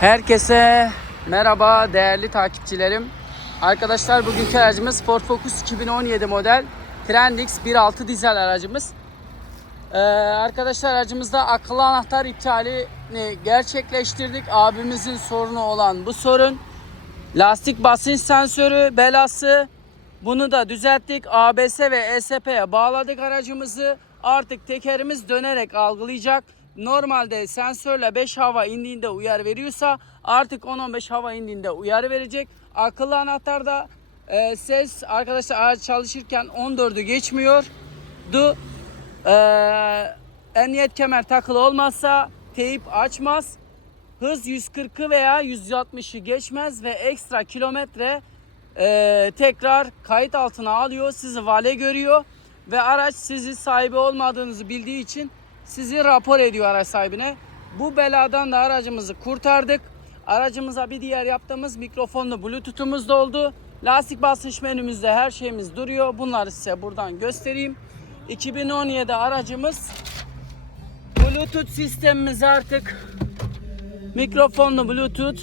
Herkese merhaba değerli takipçilerim. Arkadaşlar bugünkü aracımız Ford Focus 2017 model Trendix 1.6 dizel aracımız. Ee, arkadaşlar aracımızda akıllı anahtar iptalini gerçekleştirdik. Abimizin sorunu olan bu sorun. Lastik basınç sensörü belası. Bunu da düzelttik. ABS ve ESP'ye bağladık aracımızı. Artık tekerimiz dönerek algılayacak. Normalde sensörle 5 hava indiğinde uyarı veriyorsa artık 10-15 hava indiğinde uyarı verecek. Akıllı anahtarda e, ses arkadaşlar araç çalışırken 14'ü geçmiyordu. E, emniyet kemer takılı olmazsa teyip açmaz. Hız 140'ı veya 160'ı geçmez ve ekstra kilometre e, tekrar kayıt altına alıyor. Sizi vale görüyor ve araç sizi sahibi olmadığınızı bildiği için sizi rapor ediyor araç sahibine. Bu beladan da aracımızı kurtardık. Aracımıza bir diğer yaptığımız mikrofonlu bluetooth'umuz da oldu. Lastik basınç menümüzde her şeyimiz duruyor. Bunları size buradan göstereyim. 2017 aracımız Bluetooth sistemimiz artık mikrofonlu Bluetooth.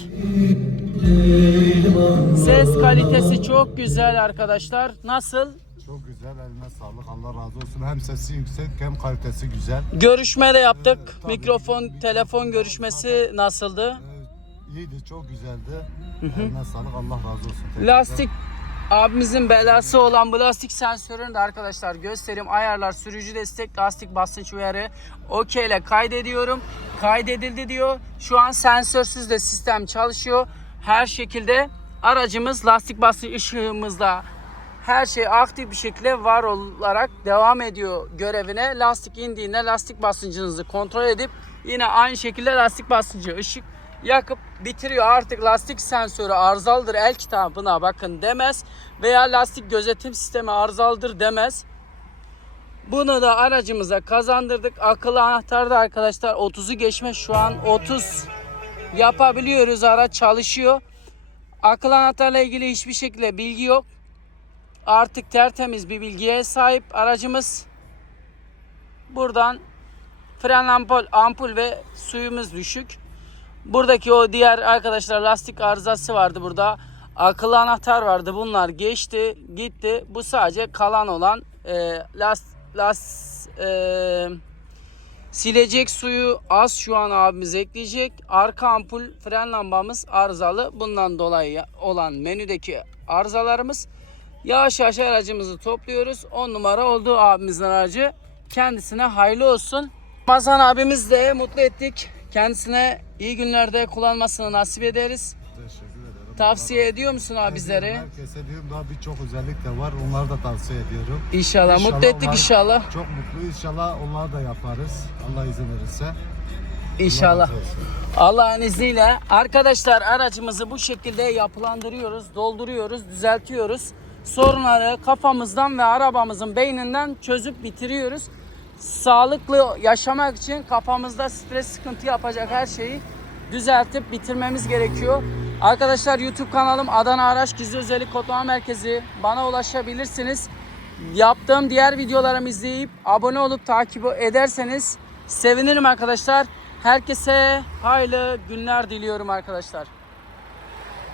Ses kalitesi çok güzel arkadaşlar. Nasıl? Çok güzel eline sağlık Allah razı olsun. Hem sesi yüksek hem kalitesi güzel. Görüşme de yaptık. Tabii. Mikrofon, telefon görüşmesi nasıldı? Ee, iyiydi çok güzeldi. Eline sağlık Allah razı olsun. Teşekkür Lastik abimizin belası olan bu lastik sensörünü de arkadaşlar göstereyim. Ayarlar, sürücü destek, lastik basınç uyarı. OK ile kaydediyorum. Kaydedildi diyor. Şu an sensörsüz de sistem çalışıyor. Her şekilde aracımız lastik basınç ışığımızla her şey aktif bir şekilde var olarak devam ediyor görevine. Lastik indiğinde lastik basıncınızı kontrol edip yine aynı şekilde lastik basıncı ışık yakıp bitiriyor. Artık lastik sensörü arızalıdır el kitabına bakın demez veya lastik gözetim sistemi arızalıdır demez. Bunu da aracımıza kazandırdık. Akıllı anahtarda arkadaşlar 30'u geçme şu an 30 yapabiliyoruz. Araç çalışıyor. Akıllı anahtarla ilgili hiçbir şekilde bilgi yok. Artık tertemiz bir bilgiye sahip aracımız. Buradan fren ampul, ampul ve suyumuz düşük. Buradaki o diğer arkadaşlar lastik arızası vardı burada. Akıllı anahtar vardı. Bunlar geçti, gitti. Bu sadece kalan olan e, las, las e, silecek suyu az şu an abimiz ekleyecek. Arka ampul fren lambamız arızalı. Bundan dolayı olan menüdeki arızalarımız. Yavaş yavaş aracımızı topluyoruz. 10 numara oldu abimizin aracı. Kendisine hayırlı olsun. Ramazan abimiz de mutlu ettik. Kendisine iyi günlerde kullanmasını nasip ederiz. Teşekkür ederim. Tavsiye ediyor musun abi bizlere? Herkese diyorum daha birçok özellik de var. Onları da tavsiye ediyorum. İnşallah. İnşallah Mutlu ettik onlar- inşallah. Çok mutluyuz. İnşallah onları da yaparız. Allah izin verirse. Allah İnşallah. Allah'ın izniyle arkadaşlar aracımızı bu şekilde yapılandırıyoruz, dolduruyoruz, düzeltiyoruz. Sorunları kafamızdan ve arabamızın beyninden çözüp bitiriyoruz. Sağlıklı yaşamak için kafamızda stres sıkıntı yapacak her şeyi düzeltip bitirmemiz gerekiyor. Arkadaşlar YouTube kanalım Adana Araç Gizli Özellik Kodlama Merkezi. Bana ulaşabilirsiniz. Yaptığım diğer videolarımı izleyip abone olup takip ederseniz sevinirim arkadaşlar. Herkese hayırlı günler diliyorum arkadaşlar.